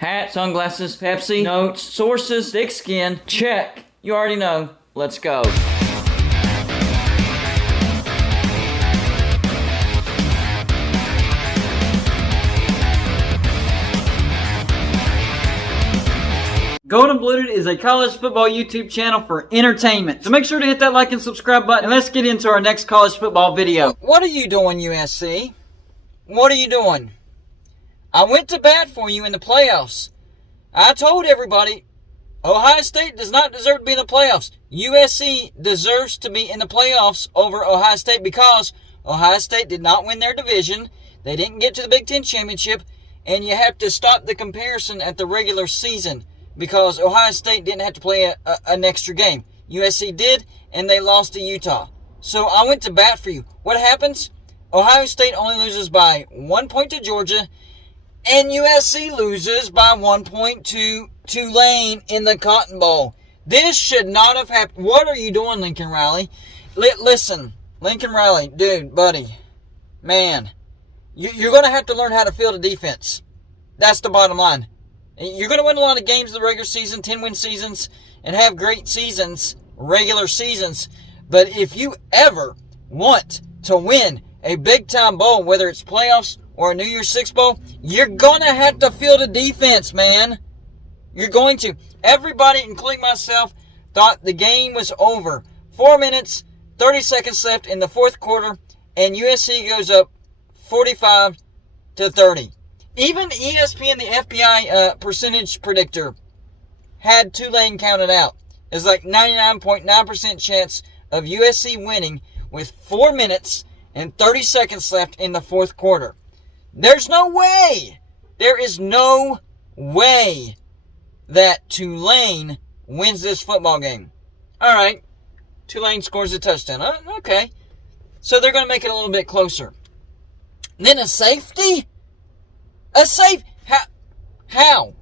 Hat, sunglasses, Pepsi, notes, sources, thick skin, check. You already know. Let's go. Golden Blued is a college football YouTube channel for entertainment. So make sure to hit that like and subscribe button, and let's get into our next college football video. What are you doing, USC? What are you doing? I went to bat for you in the playoffs. I told everybody, Ohio State does not deserve to be in the playoffs. USC deserves to be in the playoffs over Ohio State because Ohio State did not win their division. They didn't get to the Big Ten championship, and you have to stop the comparison at the regular season, because Ohio State didn't have to play an extra game. USC did, and they lost to Utah. So I went to bat for you. What happens? Ohio State only loses by 1 point to Georgia, and USC loses by 1 point to Tulane in the Cotton Bowl. This should not have happened. What are you doing, Lincoln Riley? Listen, Lincoln Riley, dude, buddy, man, you're going to have to learn how to field a defense. That's the bottom line. You're going to win a lot of games in the regular season, 10-win seasons, and have great seasons, regular seasons. But if you ever want to win a big-time bowl, whether it's playoffs or a New Year's Six bowl, you're going to have to field a defense, man. You're going to. Everybody, including myself, thought the game was over. 4 minutes, 30 seconds left in the fourth quarter, and USC goes up 45-30. Even ESPN, the FBI percentage predictor, had Tulane counted out. It's like 99.9% chance of USC winning with 4 minutes and 30 seconds left in the fourth quarter. There's no way. There is no way that Tulane wins this football game. All right. Tulane scores a touchdown. Okay. So they're going to make it a little bit closer. Then a safety? A safe? How?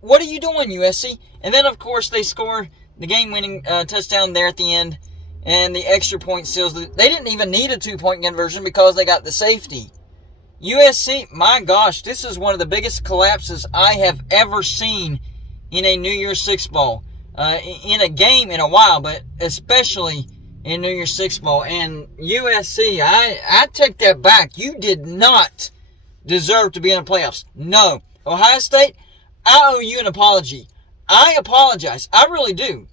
What are you doing, USC? And then, of course, they score the game-winning touchdown there at the end, and the extra point seals. They didn't even need a 2-point conversion because they got the safety. USC, my gosh, this is one of the biggest collapses I have ever seen in a New Year's Six bowl. In a game in a while, but especially in New Year's Six bowl. And USC, I take that back. You did not deserve to be in the playoffs. No. Ohio State, I owe you an apology. I apologize. I really do.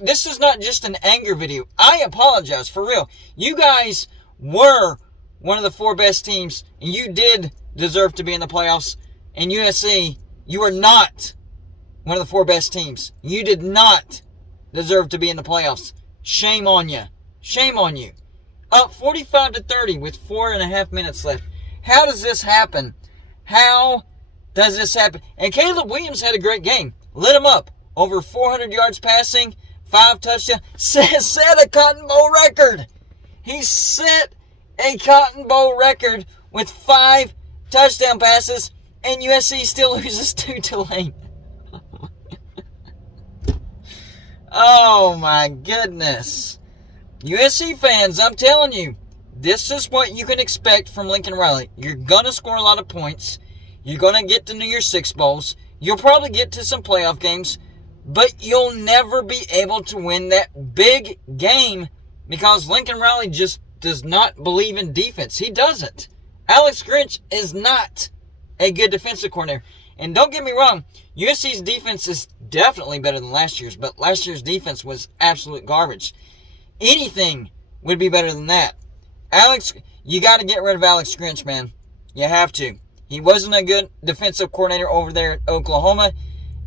This is not just an anger video. I apologize, for real. You guys were one of the 4 best teams, and you did deserve to be in the playoffs. And USC, you are not one of the 4 best teams. You did not deserve to be in the playoffs. Shame on you. Shame on you. Up 45-30 with 4.5 minutes left. How does this happen? How does this happen? And Caleb Williams had a great game. Lit him up. Over 400 yards passing, 5 touchdowns. Set a Cotton Bowl record. He set a Cotton Bowl record with 5 touchdown passes, and USC still loses to Tulane. Oh my goodness. USC fans, I'm telling you, this is what you can expect from Lincoln Riley. You're going to score a lot of points. You're going to get to New Year's Six bowls. You'll probably get to some playoff games. But you'll never be able to win that big game because Lincoln Riley just does not believe in defense. He doesn't. Alex Grinch is not a good defensive coordinator. And don't get me wrong, USC's defense is definitely better than last year's. But last year's defense was absolute garbage. Anything would be better than that. You got to get rid of Alex Grinch, man. You have to. He wasn't a good defensive coordinator over there at Oklahoma.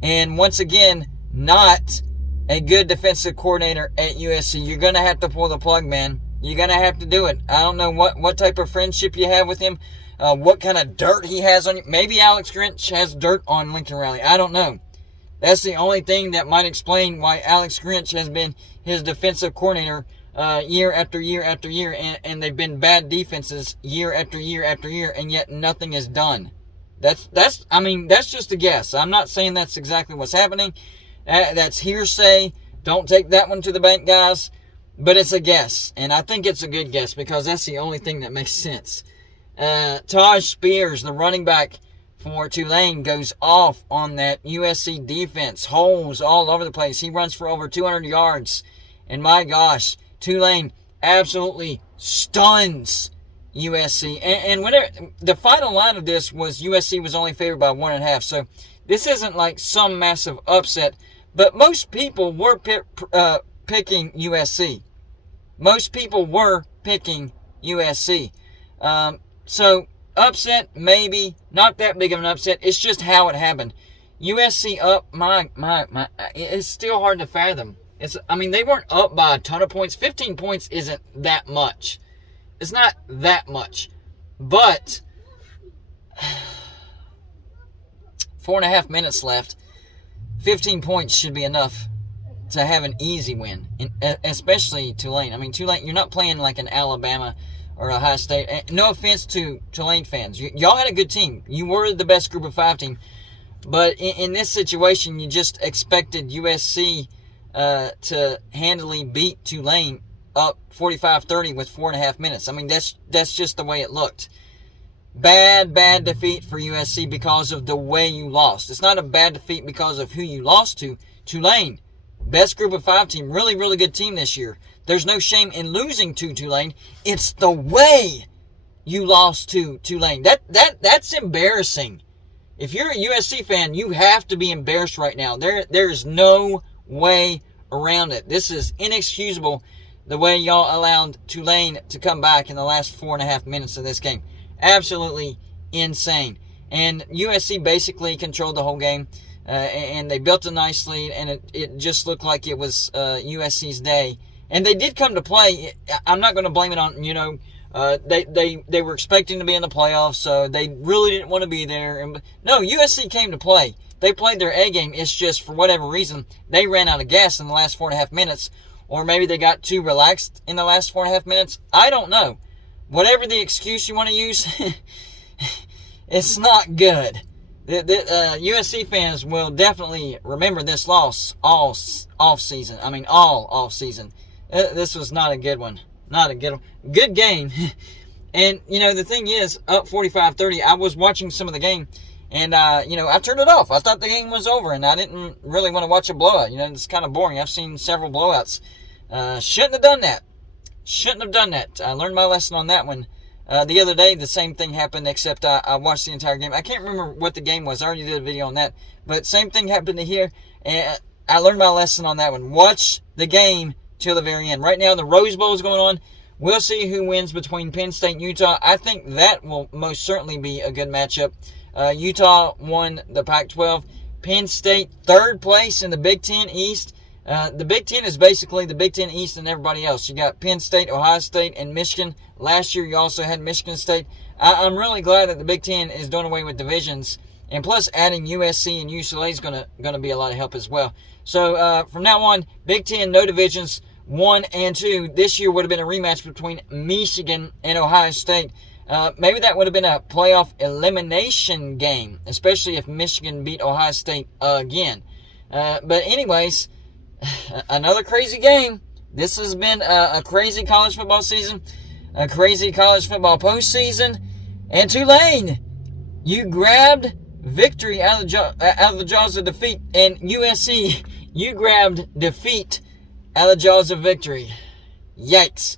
And once again, not a good defensive coordinator at USC. You're going to have to pull the plug, man. You're going to have to do it. I don't know what type of friendship you have with him. What kind of dirt he has on you. Maybe Alex Grinch has dirt on Lincoln Riley. I don't know. That's the only thing that might explain why Alex Grinch has been his defensive coordinator year after year after year, and they've been bad defenses year after year after year, and yet nothing is done. That's just a guess. I'm not saying that's exactly what's happening. That's hearsay. Don't take that one to the bank, guys. But it's a guess, and I think it's a good guess because that's the only thing that makes sense. Taj Spears, the running back for Tulane goes off on that USC defense. Holes all over the place. He runs for over 200 yards. And my gosh, Tulane absolutely stuns USC. And whenever the final line of this was USC was only favored by 1.5. So this isn't like some massive upset. But most people were picking USC. Most people were picking USC. So upset, maybe. Not that big of an upset. It's just how it happened. USC up, it's still hard to fathom. They weren't up by a ton of points. 15 points isn't that much. It's not that much. But 4.5 minutes left. 15 points should be enough to have an easy win, especially Tulane. Tulane, you're not playing like an Alabama or Ohio State. No offense to Tulane fans. Y'all had a good team. You were the best group of 5 team. But in this situation, you just expected USC to handily beat Tulane up 45-30 with 4.5 minutes. That's just the way it looked. Bad defeat for USC because of the way you lost. It's not a bad defeat because of who you lost to. Tulane, best group of 5 team, really, really good team this year. There's no shame in losing to Tulane. It's the way you lost to Tulane. That's embarrassing. If you're a USC fan, you have to be embarrassed right now. There's no way around it. This is inexcusable, the way y'all allowed Tulane to come back in the last 4.5 minutes of this game. Absolutely insane. And USC basically controlled the whole game, and they built a nice lead, and it just looked like it was USC's day. And they did come to play. I'm not going to blame it on, they were expecting to be in the playoffs, so they really didn't want to be there. No, USC came to play. They played their A game. It's just, for whatever reason, they ran out of gas in the last 4.5 minutes, or maybe they got too relaxed in the last 4.5 minutes. I don't know. Whatever the excuse you want to use, it's not good. The USC fans will definitely remember this loss all off-season. All off-season. This was not a good one. Not a good one. Good game. And, the thing is, up 45-30, I was watching some of the game, and, I turned it off. I thought the game was over, and I didn't really want to watch a blowout. It's kind of boring. I've seen several blowouts. Shouldn't have done that. Shouldn't have done that. I learned my lesson on that one. The other day, the same thing happened, except I watched the entire game. I can't remember what the game was. I already did a video on that. But same thing happened to here, and I learned my lesson on that one. Watch the game till the very end. Right now, the Rose Bowl is going on. We'll see who wins between Penn State and Utah. I think that will most certainly be a good matchup. Utah won the Pac-12. Penn State, 3rd place in the Big Ten East. The Big Ten is basically the Big Ten East and everybody else. You got Penn State, Ohio State, and Michigan. Last year, you also had Michigan State. I'm really glad that the Big Ten is doing away with divisions. And plus, adding USC and UCLA is going to be a lot of help as well. So, from now on, Big Ten, no divisions, 1 and 2. This year would have been a rematch between Michigan and Ohio State. Maybe that would have been a playoff elimination game, especially if Michigan beat Ohio State again. But anyways, another crazy game. This has been a crazy college football season, a crazy college football postseason. And Tulane, you grabbed victory out of the jaws of defeat. And USC, you grabbed defeat out of the jaws of victory. Yikes.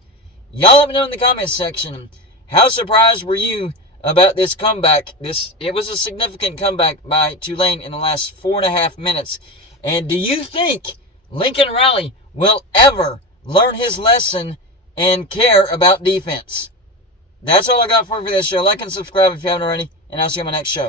Y'all let me know in the comments section, how surprised were you about this comeback? It was a significant comeback by Tulane in the last 4.5 minutes. And do you think Lincoln Riley will ever learn his lesson and care about defense? That's all I got for this show. Like and subscribe if you haven't already, and I'll see you on my next show.